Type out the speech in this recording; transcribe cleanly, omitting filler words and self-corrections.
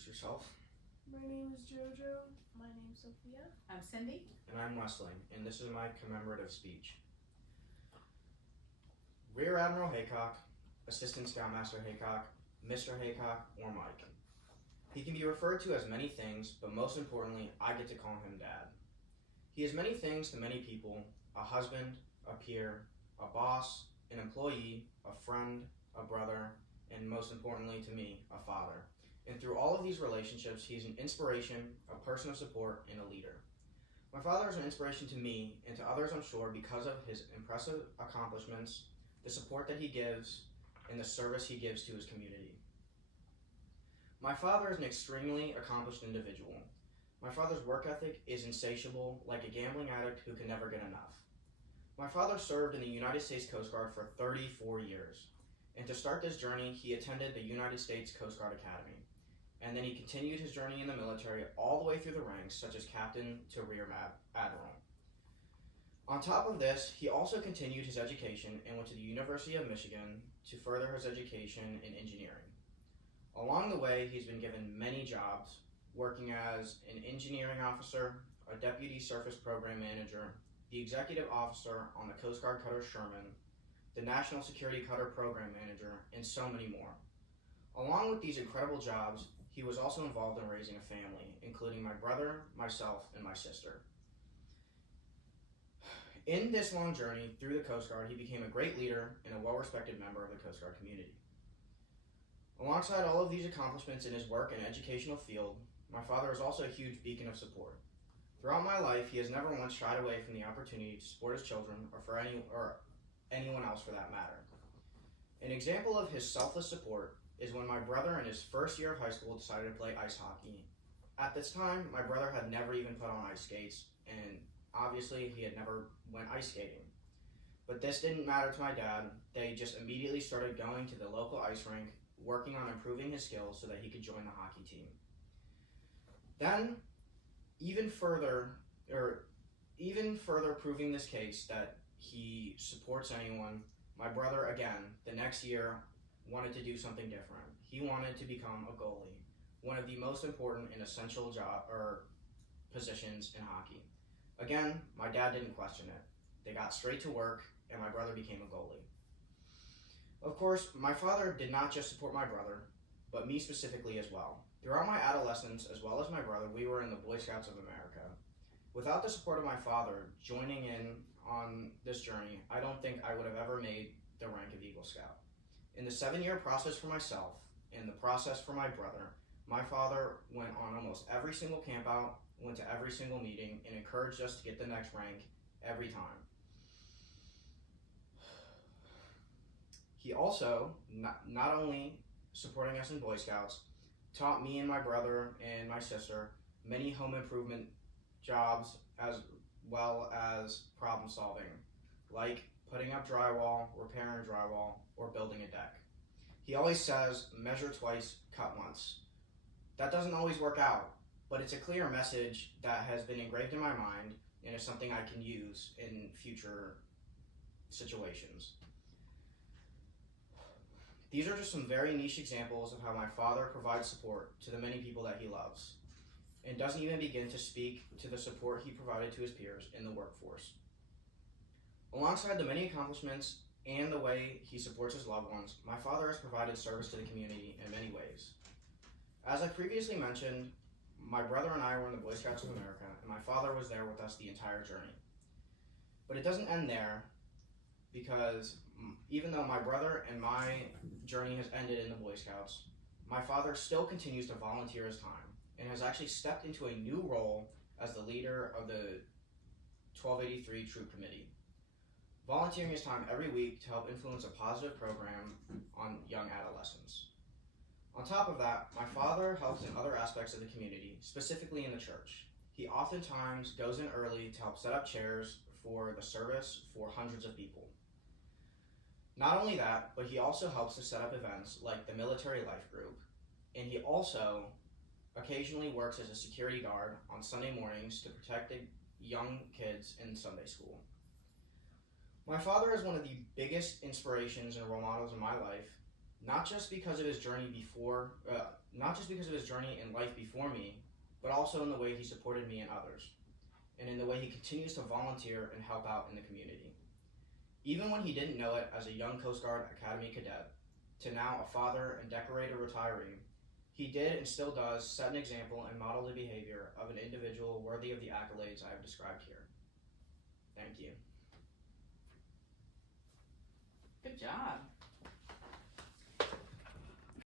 introduce yourself. My name is Jojo. My name's Sophia. I'm Cindy. And I'm Wesley, and this is my commemorative speech. Rear Admiral Haycock, Assistant Scoutmaster Haycock, Mr. Haycock, or Mike. He can be referred to as many things, but most importantly, I get to call him Dad. He is many things to many people: a husband, a peer, a boss, an employee, a friend, a brother, and most importantly to me, a father. And through all of these relationships, he is an inspiration, a person of support, and a leader. My father is an inspiration to me and to others, I'm sure, because of his impressive accomplishments, the support that he gives, and the service he gives to his community. My father is an extremely accomplished individual. My father's work ethic is insatiable, like a gambling addict who can never get enough. My father served in the United States Coast Guard for 34 years, and to start this journey, he attended the United States Coast Guard Academy, and then he continued his journey in the military all the way through the ranks, such as captain to rear admiral. On top of this, he also continued his education and went to the University of Michigan to further his education in engineering. Along the way, he's been given many jobs, working as an engineering officer, a deputy surface program manager, the executive officer on the Coast Guard Cutter Sherman, the National Security Cutter Program Manager, and so many more. Along with these incredible jobs, he was also involved in raising a family, including my brother, myself, and my sister. In this long journey through the Coast Guard, he became a great leader and a well-respected member of the Coast Guard community. Alongside all of these accomplishments in his work and educational field, my father is also a huge beacon of support. Throughout my life, he has never once shied away from the opportunity to support his children or anyone else for that matter. An example of his selfless support is when my brother in his first year of high school decided to play ice hockey. At this time, my brother had never even put on ice skates, and obviously he had never went ice skating. But this didn't matter to my dad. They just immediately started going to the local ice rink, working on improving his skills so that he could join the hockey team. Then, even further proving this case that he supports anyone, my brother, again, the next year, wanted to do something different. He wanted to become a goalie, one of the most important and essential positions in hockey. Again, my dad didn't question it. They got straight to work, and my brother became a goalie. Of course, my father did not just support my brother, but me specifically as well. Throughout my adolescence, as well as my brother, we were in the Boy Scouts of America. Without the support of my father joining in on this journey, I don't think I would have ever made the rank of Eagle Scout. In the 7-year process for myself and the process for my brother, my father went on almost every single camp out, went to every single meeting, and encouraged us to get the next rank every time. He also, not only supporting us in Boy Scouts, taught me and my brother and my sister many home improvement jobs as well as problem solving, like putting up drywall, repairing drywall, or building a deck. He always says, measure twice, cut once. That doesn't always work out, but it's a clear message that has been engraved in my mind and is something I can use in future situations. These are just some very niche examples of how my father provides support to the many people that he loves, and doesn't even begin to speak to the support he provided to his peers in the workforce. Alongside the many accomplishments and the way he supports his loved ones, my father has provided service to the community in many ways. As I previously mentioned, my brother and I were in the Boy Scouts of America, and my father was there with us the entire journey. But it doesn't end there, because even though my brother and my journey has ended in the Boy Scouts, my father still continues to volunteer his time and has actually stepped into a new role as the leader of the 1283 Troop Committee, volunteering his time every week to help influence a positive program on young adolescents. On top of that, my father helps in other aspects of the community, specifically in the church. He oftentimes goes in early to help set up chairs for the service for hundreds of people. Not only that, but he also helps to set up events like the Military Life Group, and he also occasionally works as a security guard on Sunday mornings to protect the young kids in Sunday school. My father is one of the biggest inspirations and role models in my life, not just because of his journey in life before me, but also in the way he supported me and others, and in the way he continues to volunteer and help out in the community. Even when he didn't know it as a young Coast Guard Academy cadet, to now a father and decorated retiree, he did and still does set an example and model the behavior of an individual worthy of the accolades I have described here. Thank you. Good job.